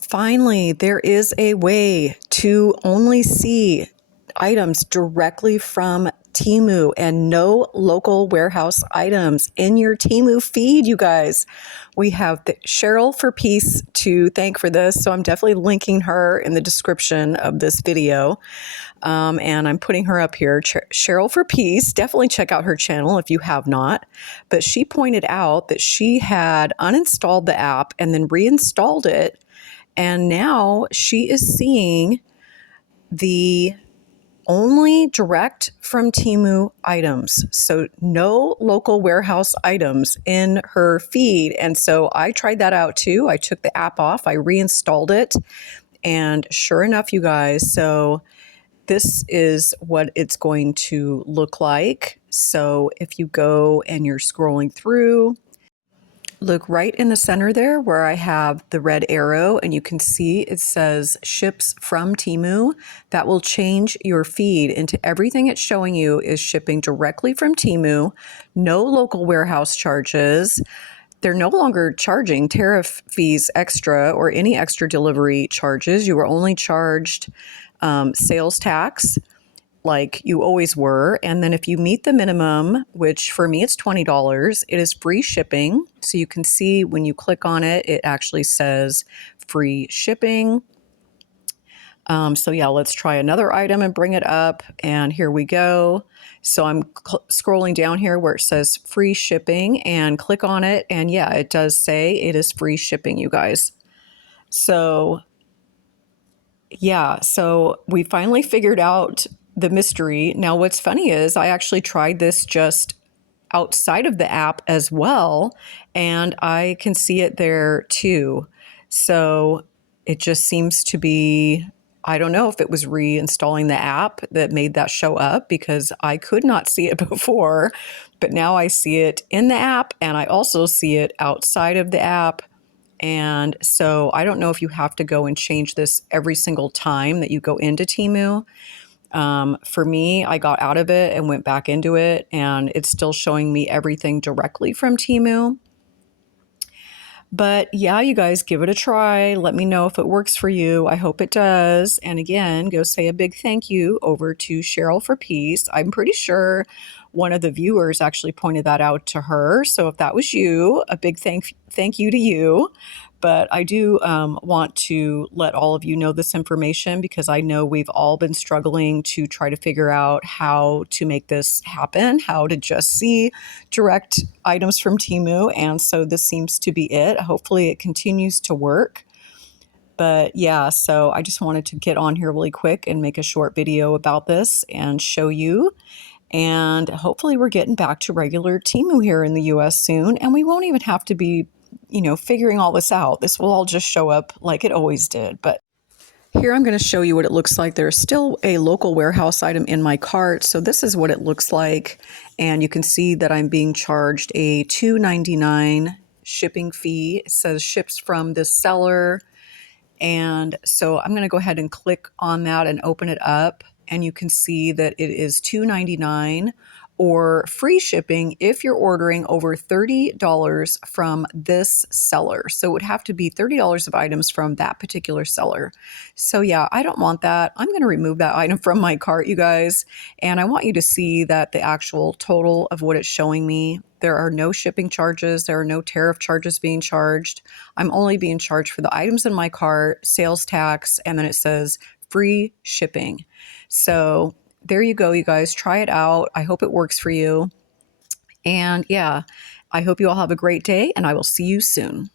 Finally, there is a way to only see items directly from Temu and no local warehouse items in your Temu feed, you guys. We have Cheryl for Peace to thank for this, so I'm definitely linking her in the description of this video. And I'm putting her up here, Cheryl for Peace. Definitely check out her channel if you have not. But she pointed out that she had uninstalled the app and then reinstalled it. And now she is seeing the only direct from Temu items. So no local warehouse items in her feed. And so I tried that out too. I took the app off, I reinstalled it. And sure enough, you guys, so this is what it's going to look like. So if you go and you're scrolling through, look right in the center there where I have the red arrow, and you can see it says ships from Temu. That will change your feed into everything it's showing you is shipping directly from Temu, no local warehouse charges. They're no longer charging tariff fees extra or any extra delivery charges. You were only charged sales tax like you always were. And then if you meet the minimum, which for me it's $20, it is free shipping. So you can see when you click on it, it actually says free shipping. So yeah, let's try another item and bring it up. And here we go. So I'm scrolling down here where it says free shipping and click on it. And yeah, it does say it is free shipping, you guys. So yeah, so we finally figured out the mystery. Now, what's funny is I actually tried this just outside of the app as well, and I can see it there too. So it just seems to be, I don't know if it was reinstalling the app that made that show up, because I could not see it before, but now I see it in the app and I also see it outside of the app. And so I don't know if you have to go and change this every single time that you go into Temu. For me, I got out of it and went back into it, and it's still showing me everything directly from Temu. But yeah, you guys, give it a try. Let me know if it works for you. I hope it does. And again, go say a big thank you over to Cheryl for Peace. I'm pretty sure one of the viewers actually pointed that out to her. So if that was you, a big thank you to you. But I do want to let all of you know this information, because I know we've all been struggling to try to figure out how to make this happen, how to just see direct items from Temu. And so this seems to be it. Hopefully it continues to work. But yeah, so I just wanted to get on here really quick and make a short video about this and show you. And hopefully we're getting back to regular Temu here in the US soon, and we won't even have to be figuring all this out. This will all just show up like it always did. But here I'm going to show you what it looks like. There's still a local warehouse item in my cart. So this is what it looks like. And you can see that I'm being charged a $2.99 shipping fee. It says ships from this seller. And so I'm going to go ahead and click on that and open it up. And you can see that it is $2.99 or free shipping if you're ordering over $30 from this seller. So it would have to be $30 of items from that particular seller. So yeah, I don't want that. I'm going to remove that item from my cart, you guys. And I want you to see that the actual total of what it's showing me, there are no shipping charges. There are no tariff charges being charged. I'm only being charged for the items in my cart, sales tax, and then it says free shipping. So there you go, you guys. Try it out. I hope it works for you. And yeah, I hope you all have a great day, and I will see you soon.